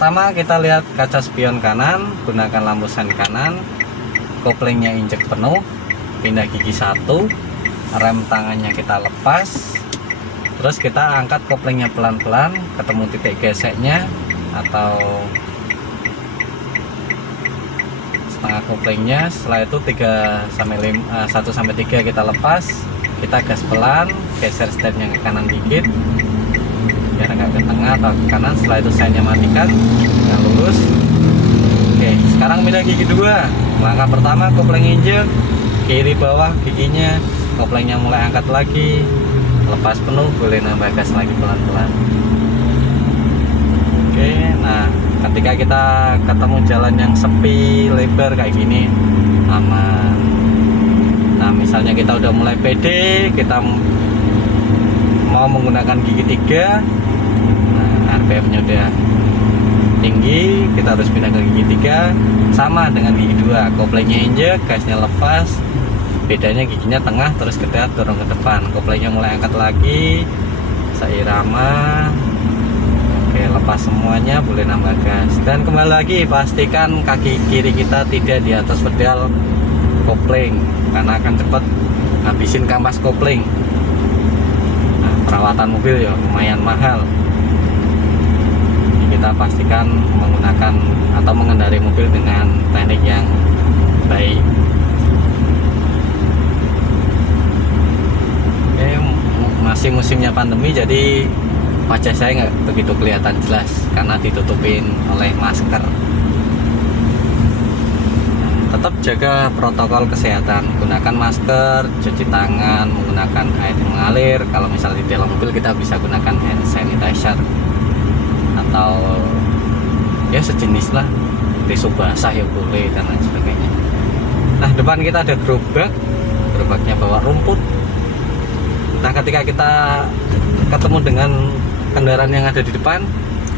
pertama kita lihat kaca spion kanan, gunakan lampu sen kanan, koplingnya injek penuh, pindah gigi 1, rem tangannya kita lepas, terus kita angkat koplingnya pelan-pelan, ketemu titik geseknya atau setengah koplingnya. Setelah itu 1-3 kita lepas, kita gas pelan, geser setnya ke kanan dikit biar nggak ke tengah atau ke kanan. Setelah itu sennya matikan, kita lurus. Oke, sekarang pindah gigi 2. Langkah pertama kopling injek, kiri bawah giginya, koplingnya mulai angkat lagi, lepas penuh, boleh nambah gas lagi pelan-pelan. Oke, nah ketika kita ketemu jalan yang sepi lebar kayak gini, aman. Nah misalnya kita udah mulai pede, kita mau menggunakan gigi 3, nah RPM nya udah tinggi, kita harus pindah ke gigi 3. Sama dengan gigi 2, koplingnya injek, gasnya lepas, bedanya giginya tengah, terus kita dorong ke depan, koplingnya mulai angkat lagi seirama. Oke, lepas semuanya, boleh nambah gas. Dan kembali lagi, pastikan kaki kiri kita tidak di atas pedal kopling, karena akan cepat ngabisin kampas kopling. Nah, perawatan mobil ya lumayan mahal. Jadi kita pastikan menggunakan atau mengendarai mobil dengan teknik yang baik. Oke, masih musimnya pandemi, jadi wajah saya nggak begitu kelihatan jelas karena ditutupin oleh masker. Tetap jaga protokol kesehatan, gunakan masker, cuci tangan, menggunakan air yang mengalir. Kalau misalnya di dalam mobil kita bisa gunakan hand sanitizer atau ya sejenis lah, tisu basah ya boleh, dan lain sebagainya. Nah, depan kita ada gerobaknya bawa rumput. Nah, ketika kita ketemu dengan kendaraan yang ada di depan,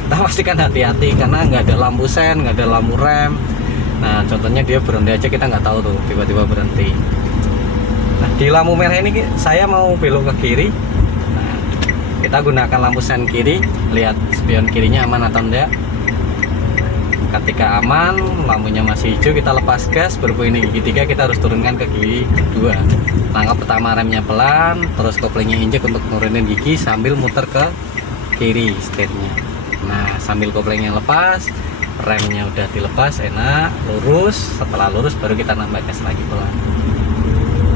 kita pastikan hati-hati karena nggak ada lampu sen, nggak ada lampu rem. Nah contohnya dia berhenti aja, kita nggak tahu tuh, tiba-tiba berhenti. Nah di lampu merah ini saya mau belok ke kiri. Nah, kita gunakan lampu sen kiri, lihat spion kirinya aman atau enggak. Ketika aman, lampunya masih hijau, kita lepas gas, baru ini gigi 3, kita harus turunkan ke gigi 2. Langkah pertama remnya pelan, terus koplingnya injek untuk nurunin gigi sambil muter ke kiri setirnya. Nah sambil koplingnya lepas, remnya udah dilepas, enak, lurus. Setelah lurus baru kita nambah gas lagi pelan.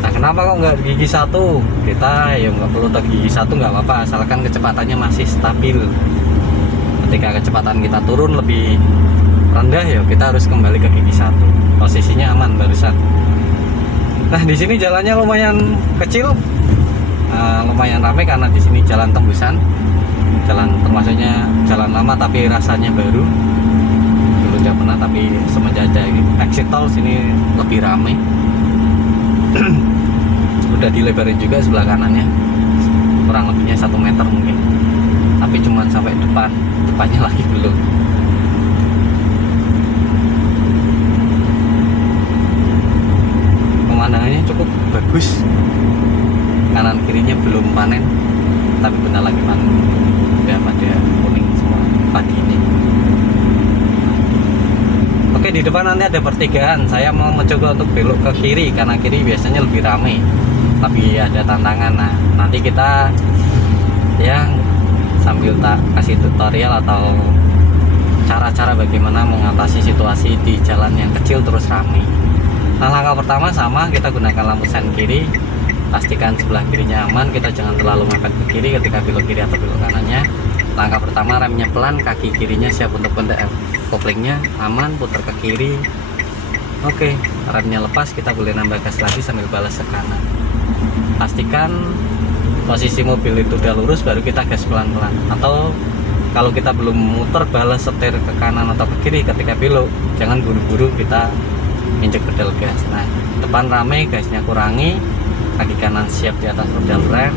Nah kenapa kok nggak gigi 1? Kita ya nggak perlu ke gigi 1, nggak apa-apa, asalkan kecepatannya masih stabil. Ketika kecepatan kita turun lebih rendah, ya kita harus kembali ke gigi 1. Posisinya aman barusan. Nah di sini jalannya lumayan kecil, lumayan ramai karena di sini jalan tembusan. Jalan termasuknya jalan lama tapi rasanya baru. Dulu udah pernah, tapi semenjak ada exit tol sini lebih ramai. Udah dilebarin juga sebelah kanannya, kurang lebihnya 1 meter mungkin, tapi cuman sampai depannya lagi belum. Pemandangannya cukup bagus, kanan kirinya belum panen tapi benar lagi panen, udah pada kuning semua pagi ini. Oke, di depan nanti ada pertigaan, saya mau mencoba untuk belok ke kiri karena kiri biasanya lebih ramai, tapi ada tantangan. Nah nanti kita ya sambil tak kasih tutorial atau cara-cara bagaimana mengatasi situasi di jalan yang kecil terus ramai. Nah langkah pertama sama, kita gunakan lampu sen kiri, pastikan sebelah kirinya aman, kita jangan terlalu mepet ke kiri ketika belok kiri atau belok kanannya. Langkah pertama remnya pelan, kaki kirinya siap untuk pendaam, koplingnya aman, putar ke kiri. Oke, remnya lepas, kita boleh nambah gas lagi sambil balas ke kanan. Pastikan posisi mobil itu udah lurus, baru kita gas pelan-pelan. Atau kalau kita belum muter, balas setir ke kanan atau ke kiri ketika belok, jangan buru-buru kita injek pedal gas. Nah depan ramai, gasnya kurangi, kaki kanan siap di atas pedal rem,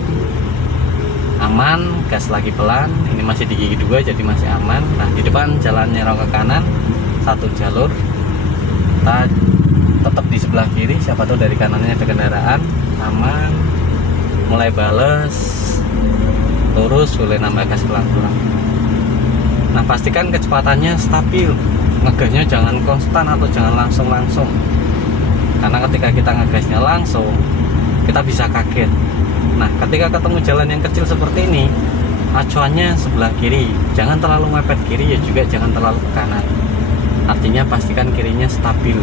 aman, gas lagi pelan. Ini masih di gigi 2 jadi masih aman. Nah di depan jalan nyerong ke kanan, 1 jalur, kita tetap di sebelah kiri, siapa tahu dari kanannya ada kendaraan. Aman, mulai bales, lurus, boleh nambah gas pelan-pelan. Nah, pastikan kecepatannya stabil, ngegasnya jangan konstan atau jangan langsung, karena ketika kita ngegasnya langsung kita bisa kaget. Nah, ketika ketemu jalan yang kecil seperti ini, acuannya sebelah kiri, jangan terlalu mepet kiri, ya juga jangan terlalu ke kanan. Artinya pastikan kirinya stabil,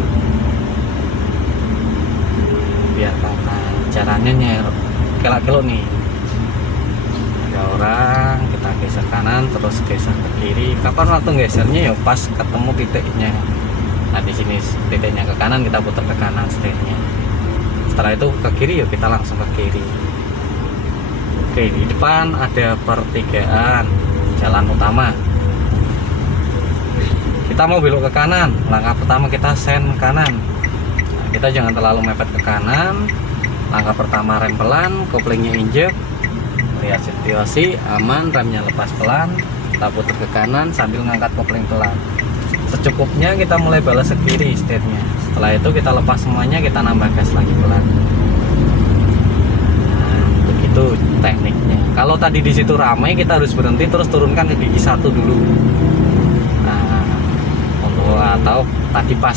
biar karena jalannya nyer kelak-kelok nih, ada orang kita geser kanan terus geser ke kiri. Kapan waktu gesernya ya pas ketemu titiknya. Nah, di sini titiknya ke kanan, kita putar ke kanan setirnya. Setelah itu ke kiri, ya kita langsung ke kiri. Oke, di depan ada pertigaan jalan utama. Kita mau belok ke kanan, langkah pertama kita sen kanan. Nah, kita jangan terlalu mepet ke kanan. Langkah pertama rem pelan, koplingnya injek, lihat situasi aman, remnya lepas pelan, kita putar ke kanan sambil ngangkat kopling pelan. Secukupnya kita mulai balas ke kiri setirnya. Setelah itu kita lepas semuanya, kita nambah gas lagi pelan. Nah, begitu tekniknya. Kalau tadi di situ ramai, kita harus berhenti terus turunkan ke gigi 1 dulu. Nah, atau tadi pas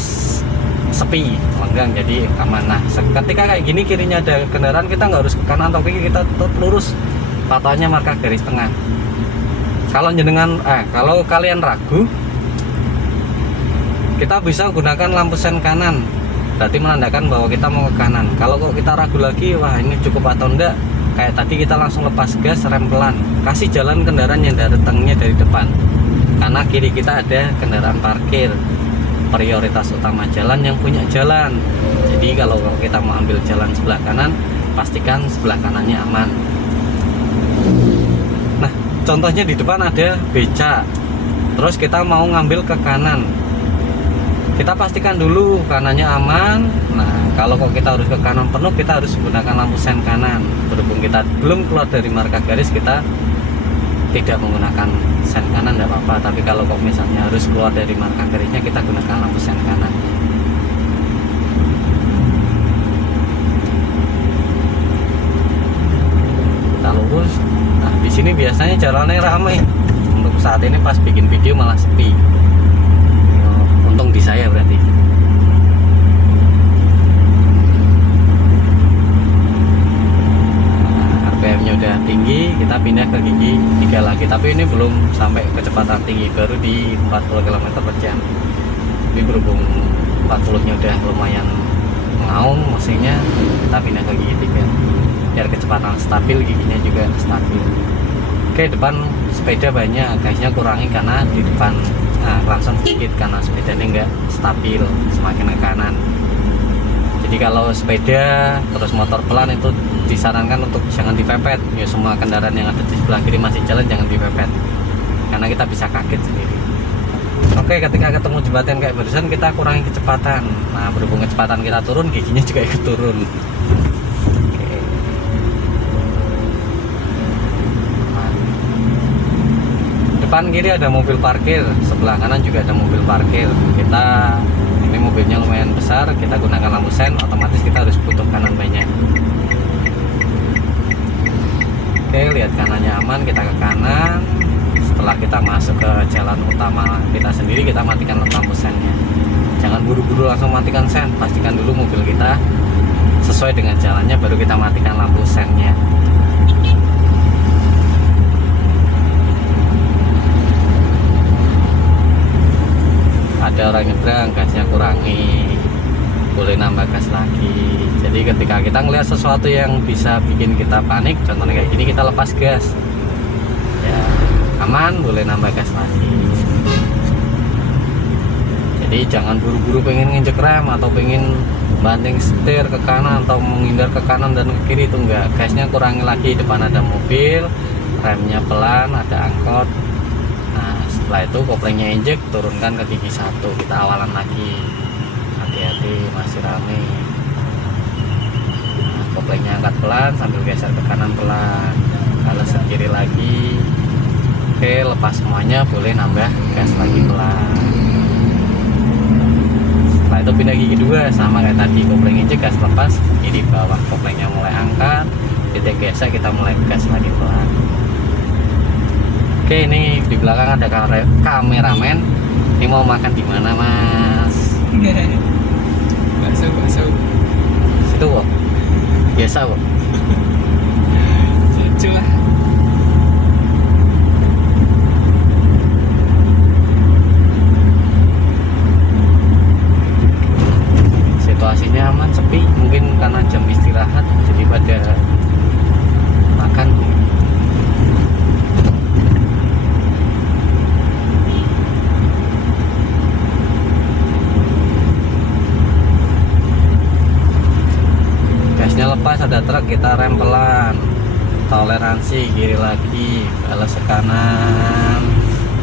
sepi lenggang jadi aman. Nah, ketika kayak gini kirinya ada kendaraan, kita nggak harus ke kanan atau kiri, kita tetap lurus, patokannya marka garis tengah. Kalau kalau kalian ragu, kita bisa gunakan lampu sen kanan, berarti menandakan bahwa kita mau ke kanan. Kalau kok kita ragu lagi, wah ini cukup atau enggak, kayak tadi kita langsung lepas gas, rem pelan, kasih jalan kendaraan yang datangnya dari depan, karena kiri kita ada kendaraan parkir. Prioritas utama jalan yang punya jalan. Jadi kalau kita mau ambil jalan sebelah kanan, pastikan sebelah kanannya aman. Nah, contohnya di depan ada beca, terus kita mau ngambil ke kanan, kita pastikan dulu kanannya aman. Nah, kalau kok kita harus ke kanan penuh, kita harus menggunakan lampu sen kanan. Berhubung kita belum keluar dari marka garis, kita tidak menggunakan sen kanan, tidak apa-apa. Tapi kalau kok misalnya harus keluar dari marka garisnya, kita gunakan lampu sen kanan. Kita lurus. Nah, di sini biasanya jalannya ramai. Untuk saat ini pas bikin video malah sepi. Untung di saya berarti. RPM-nya udah tinggi, kita pindah ke gigi 3 lagi. Tapi ini belum sampai kecepatan tinggi, baru di 40 km per jam. Ini berhubung 40-nya udah lumayan ngaung mesinnya, kita pindah ke gigi 3 biar kecepatan stabil, giginya juga stabil. Oke, depan sepeda banyak, gasnya kurangi karena di depan langsung sedikit karena sepedanya enggak stabil, semakin ke kanan. Jadi kalau sepeda terus motor pelan itu disarankan untuk jangan dipepet. Ya, semua kendaraan yang ada di sebelah kiri masih jalan jangan dipepet, karena kita bisa kaget sendiri. Oke, ketika ketemu jembatan kayak barusan, kita kurangi kecepatan. Nah, berhubung kecepatan kita turun, giginya juga ikut turun. Oke. Depan kiri ada mobil parkir, sebelah kanan juga ada mobil parkir. Ini mobilnya lumayan besar, kita gunakan lampu sen, otomatis kita harus putar kanan banyak. Oke, lihat kanannya aman, kita ke kanan. Setelah kita masuk ke jalan utama kita sendiri, kita matikan lampu sennya. Jangan buru-buru langsung matikan sen, pastikan dulu mobil kita sesuai dengan jalannya, baru kita matikan lampu sennya. Ada orang nyebrang, gasnya kurangi, boleh nambah gas lagi. Jadi ketika kita ngelihat sesuatu yang bisa bikin kita panik, contohnya kayak gini, kita lepas gas ya, aman, boleh nambah gas lagi. Jadi jangan buru-buru pengen nginjek rem atau pengen banting setir ke kanan atau menghindar ke kanan dan ke kiri, itu enggak. Gasnya kurangi lagi, depan ada mobil, remnya pelan, ada angkot. Setelah itu koplingnya injek, turunkan ke gigi 1, kita awalan lagi. Hati-hati, masih rame. Nah, koplingnya angkat pelan sambil geser ke kanan pelan, kalau ke kiri lagi. Oke, lepas semuanya, boleh nambah gas lagi pelan. Setelah itu pindah gigi 2, sama kayak tadi, kopling injek, gas lepas, ini bawah, koplingnya mulai angkat, titik geser, kita mulai gas lagi pelan. Oke, ini di belakang ada kameramen. Ini mau makan di mana, Mas? Bakso. Situ kok. Biasa kok. Lucu lah. Situasinya aman, sepi. Mungkin karena jam istirahat, jadi pada makan. Gasnya lepas, ada truk, kita rem pelan, toleransi, kiri lagi, balas ke kanan,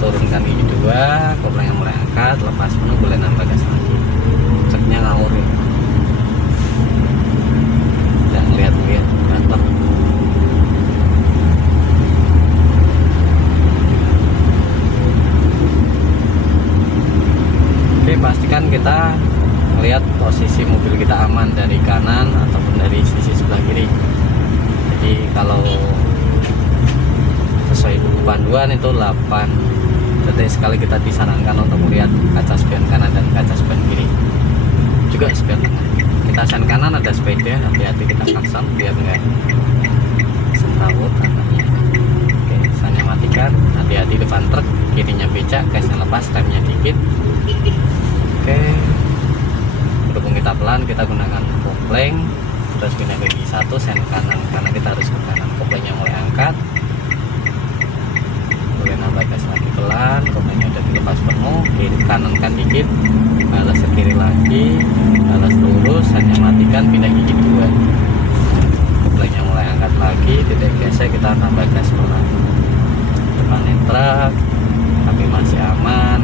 turunkan gigi 2, kopling yang mulai angkat, lepas penuh, boleh nambah gas lagi. Truknya ngawur ya, udah ngeliat-ngeliat mantap. Oke, pastikan kita melihat posisi mobil kita aman dari kanan ataupun dari sisi sebelah kiri. Jadi kalau sesuai buku panduan itu 8 detik sekali kita disarankan untuk melihat kaca spion kanan dan kaca spion kiri, juga spion tengah. Kita sen kanan ada sepeda, hati-hati kita klakson biar enggak semrawut katanya. Oke, sennya matikan, hati-hati depan truk, kirinya becak, gasnya lepas, remnya dikit. Oke, berhubung kita pelan, kita gunakan kopling, terus pindah ke gigi 1, sen kanan karena kita harus ke kanan. Koplingnya mulai angkat, boleh nambah gas lagi pelan, koplingnya udah dilepas penuh, kiri kanan kan dikit, balas ke kiri lagi, balas lurus, hanya matikan, pindah gigi 2, koplingnya mulai angkat lagi, titik gesek, kita tambah gas pelan. Depan truk tapi masih aman.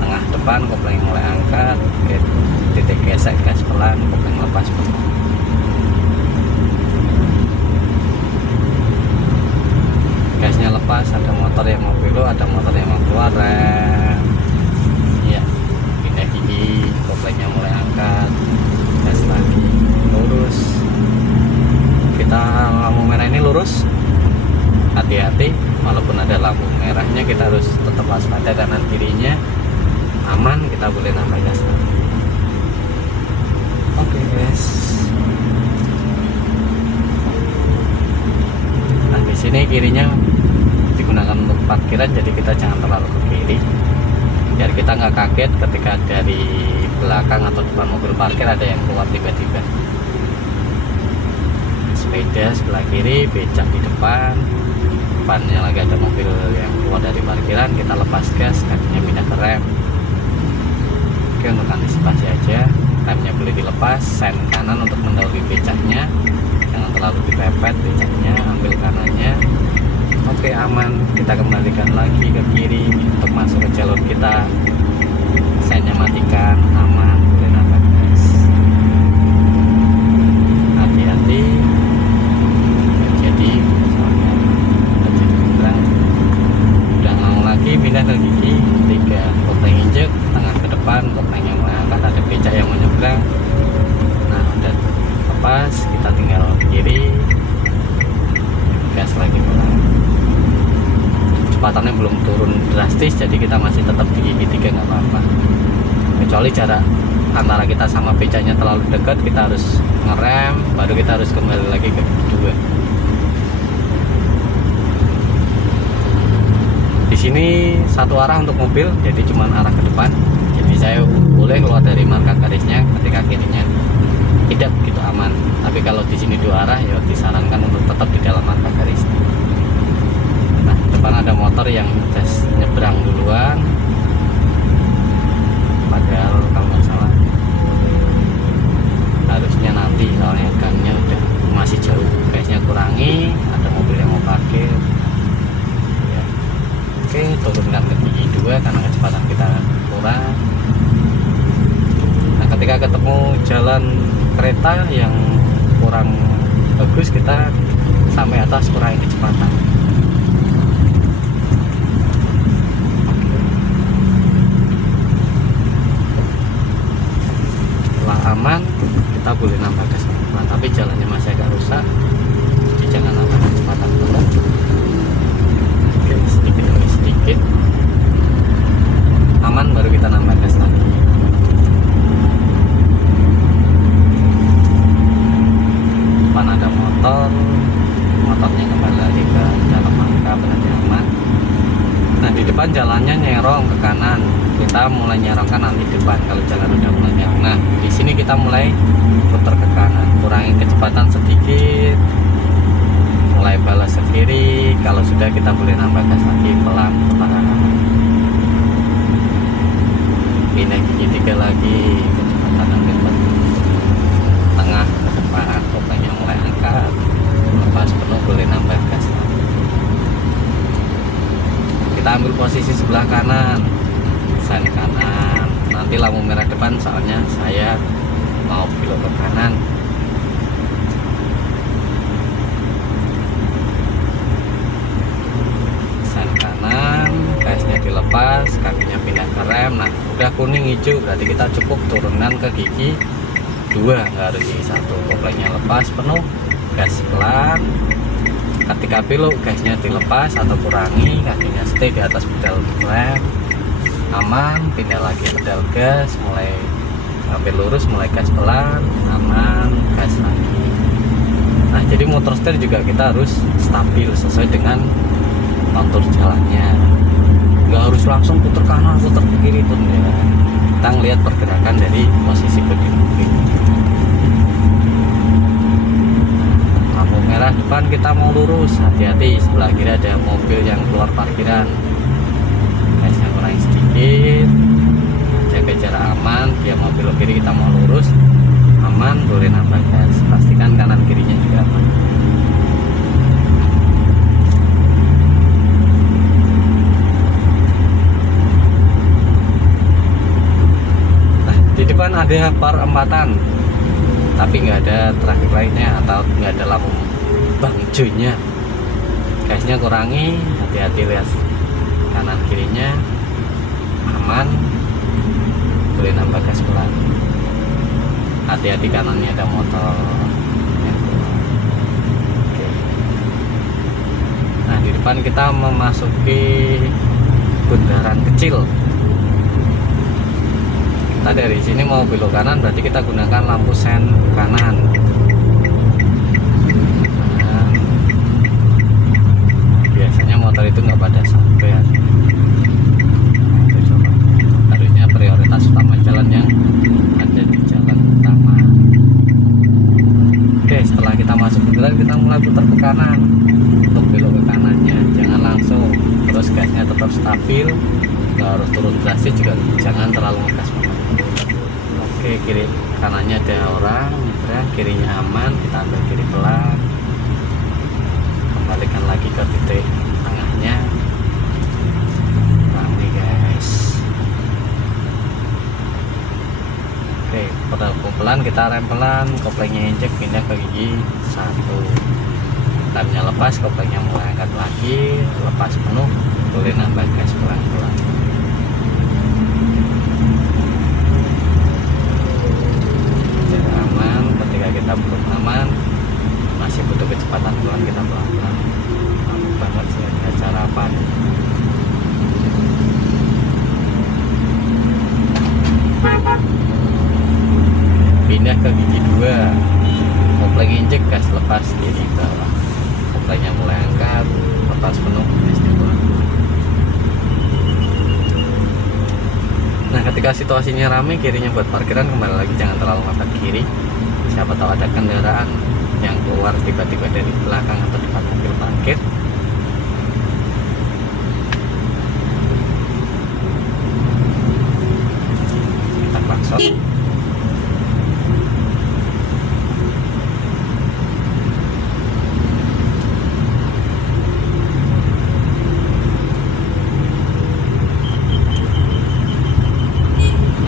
Tengah depan, kopling mulai angkat, oke, titik gesek, gas pelan, kopling lepas pelan. Gasnya lepas, ada motor yang mau belok, ada motor yang mau keluar, rem. Iya, pindah gigi, koplingnya mulai angkat, gas lagi, lurus. Kita lampu merah ini lurus, hati-hati, walaupun ada lampu merahnya kita harus tetap waspada, kanan kirinya aman, kita boleh nambah gas lagi. Oke guys, nah di sini kirinya digunakan untuk parkiran, jadi kita jangan terlalu ke kiri biar kita nggak kaget ketika dari belakang atau depan mobil parkir ada yang keluar tiba-tiba. Sepeda sebelah kiri, becak di depannya lagi ada mobil yang keluar dari parkiran, kita lepas gas, kakinya pindah ke rem. Oke, untuk antisipasi aja, remnya boleh dilepas, sen kanan untuk mendahului becaknya, jangan terlalu dipepet becaknya, ambil kanannya. Oke, aman, kita kembalikan lagi ke kiri untuk masuk ke jalur kita, sennya matikan, aman, boleh nambah gas. Hati-hati, jadi misalnya udah mau lagi pindah ke gigi 3, kopling injek, tengah ke depan, koplingnya mulai angkat, ada becak yang menyeberang. Nah udah lepas, kita tinggal kiri, gas lagi pelan. Kecepatannya belum turun drastis, jadi kita masih tetap di gigi 3, nggak apa-apa. Kecuali jarak antara kita sama becaknya terlalu dekat, kita harus ngerem, baru kita harus kembali lagi ke gigi 2. Di sini satu arah untuk mobil, jadi cuma arah ke depan. Jadi saya boleh keluar dari marka garisnya ketika kirinya tidak begitu aman. Tapi kalau di sini 2 arah, ya disarankan untuk tetap di dalam marka garis. Nah, depan ada motor yang just nyebrang duluan. Padahal kalau nggak salah harusnya nanti, soalnya gangnya udah masih jauh. Gasnya kurangi, ada mobil yang mau parkir. Oke, turunkan ke gigi 2 karena kecepatan kita kurang. Nah, ketika ketemu jalan kereta yang kurang bagus, kita sampai atas kurangi kecepatan. Setelah aman, kita boleh nambah gas pelan, tapi jalannya masih agak rusak, jadi jangan nambah kecepatan pelan. Oke, sedikit demi sedikit aman, baru kita nambah gas lagi. Depan ada motornya kembali lagi ke dalam angka, berarti aman. Nah, di depan jalannya nyerong ke kanan, kita mulai nyerong kanan di depan kalau jalan udah mulai nyerong. Nah, di sini kita mulai putar ke kanan, kurangi kecepatan sedikit, mulai balas ke kiri. Kalau sudah, kita boleh nambah gas lagi pelan-pelan. Pindah gigi 3 lagi, kecepatan hampir tengah ke depan, kopelnya mulai angkat, lepas penuh boleh nambah gas lagi. Kita ambil posisi sebelah kanan, sen kanan, nanti lampu merah depan, soalnya saya mau belok ke kanan. Sen kanan, gasnya dilepas, kakinya pindah ke rem. Nah, udah kuning hijau, berarti kita cukup turunkan ke gigi 2, nggak harus gigi 1. Kopelnya lepas penuh, gas pelan. Ketika belok, gasnya dilepas atau kurangi, kakinya stay di atas pedal rem, aman. Pindah lagi pedal gas, mulai sampai lurus, mulai gas pelan, aman, gas lagi. Nah, jadi motor setir juga kita harus stabil sesuai dengan kontur jalannya, nggak harus langsung putar kanan putar ke kiri pun ya. Kita ngelihat pergerakan dari posisi bodi. Lampu merah depan, kita mau lurus, hati-hati, sebelah kiri ada mobil yang keluar parkiran. Gasnya kurangi sedikit, jaga jarak aman, dia mau belok kiri, kita mau lurus, aman, boleh nambah gas, pastikan kanan kirinya juga aman. Nah, di depan ada perempatan, tapi nggak ada traffic lainnya atau nggak ada lampu bang hijaunya. Gasnya kurangi, hati-hati, lihat kanan kirinya aman, boleh nambah gas pelan. Hati-hati kanannya ada motor yang keluar. Oke. Nah, di depan kita memasuki bundaran kecil. Kita dari sini mau belok kanan, berarti kita gunakan lampu sen kanan. Nah, biasanya motor itu nggak pada sampai. Harusnya prioritas utama jalan yang ada di jalan utama. Oke, setelah kita masuk bundaran, kita mulai putar ke kanan untuk belok ke kanannya. Jangan langsung, terus gasnya tetap stabil, nggak harus turun drastis juga, jangan terlalu ngegas. Oke, kiri kanannya ada orang, kirinya aman, kita ambil kiri pelan, kembalikan lagi ke titik tengahnya. Rame guys. Oke, pedal pelan, kita rem pelan, koplengnya injek, pindah ke gigi 1. Remnya lepas, koplengnya mulai angkat lagi, lepas penuh, boleh nambah gas pelan-pelan. Kita belum aman, masih butuh kecepatan pelan, kita pelan-pelan. Lama banget sih acara apa nih. Pindah ke gigi 2, kopleng injek, gas lepas kiri bawah, koplengnya mulai angkat, lepas penuh, gasnya pelan-pelan. Nah, ketika situasinya ramai, kirinya buat parkiran, kembali lagi jangan terlalu mepet kiri. Siapa tahu ada kendaraan yang keluar tiba-tiba dari belakang atau depan mobil parkir. Kita klakson.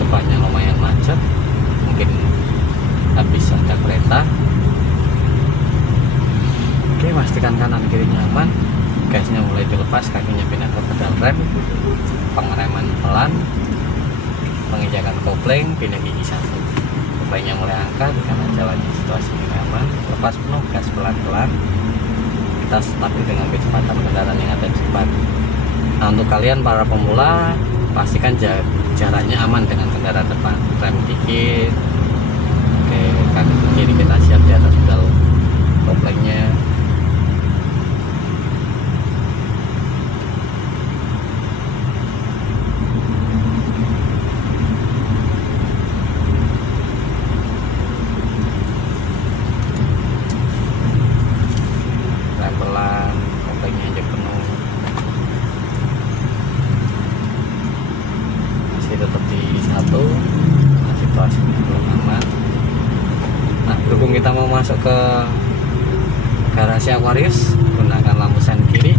Depannya lumayan macet, mungkin habis ada kereta. pengereman pelan, penginjakan kopling, pindah gigi 1. Koplingnya mulai angkat karena jalannya situasi ini aman, lepas penuh gas pelan-pelan, kita stabil dengan kecepatan kendaraan yang ada di depan. Nah, untuk kalian para pemula, pastikan jaraknya aman dengan kendaraan depan. Rem dikit, oke, kaki kiri kita siap di atas pedal koplingnya. Rem pelan, koplingnya injek penuh. Masih tetap di 1. Nah, situasinya belum aman. Nah, berhubung kita mau masuk ke garasi Aquarius, gunakan lampu sen kiri.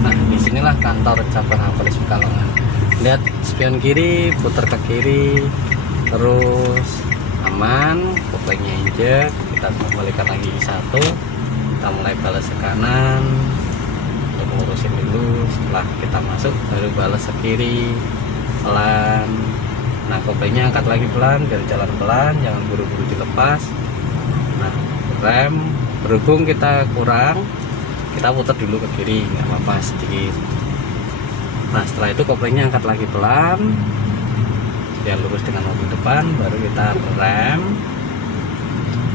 Nah, disinilah kantor cabang Aquarius Pekalongan. Lihat spion kiri, putar ke kiri, terus aman, koplingnya injek. Kita kembalikan lagi 1. Kita mulai balas ke kanan untuk ngurusin dulu. Setelah kita masuk baru balas ke kiri pelan. Nah, koplingnya angkat lagi pelan biar jalan pelan, jangan buru-buru dilepas. Nah, rem berhubung kita kurang, kita putar dulu ke kiri, nggak apa-apa sedikit. Nah, setelah itu koplingnya angkat lagi pelan biar lurus dengan mobil depan, baru kita rem,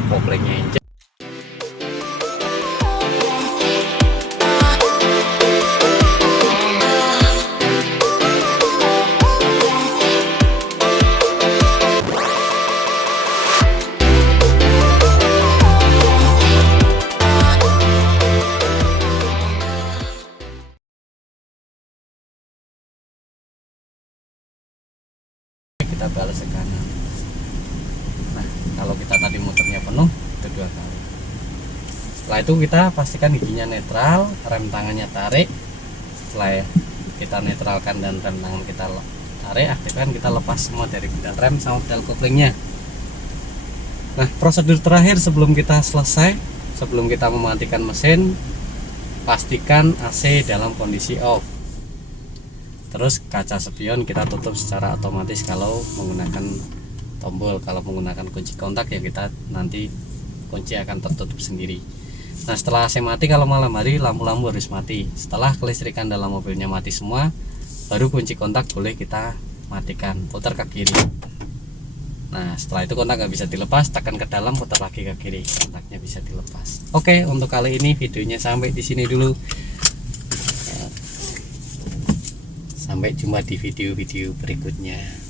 koplingnya injek. Kita balas ke kanan. Nah, kalau kita tadi muternya penuh itu 2 kali. Setelah itu kita pastikan giginya netral, rem tangannya tarik. Setelah kita netralkan dan rem tangan kita tarik, aktifkan, kita lepas semua dari pedal rem sama pedal koplingnya. Nah, prosedur terakhir sebelum kita selesai, sebelum kita mematikan mesin, pastikan AC dalam kondisi off. Terus kaca spion kita tutup secara otomatis kalau menggunakan tombol. Kalau menggunakan kunci kontak ya kita nanti kunci akan tertutup sendiri. Nah, setelah AC mati, kalau malam hari lampu-lampu harus mati. Setelah kelistrikan dalam mobilnya mati semua, baru kunci kontak boleh kita matikan. Putar ke kiri. Nah, setelah itu kontak nggak bisa dilepas, tekan ke dalam, putar lagi ke kiri, kontaknya bisa dilepas. Oke, untuk kali ini videonya sampai di sini dulu. Sampai jumpa di video-video berikutnya.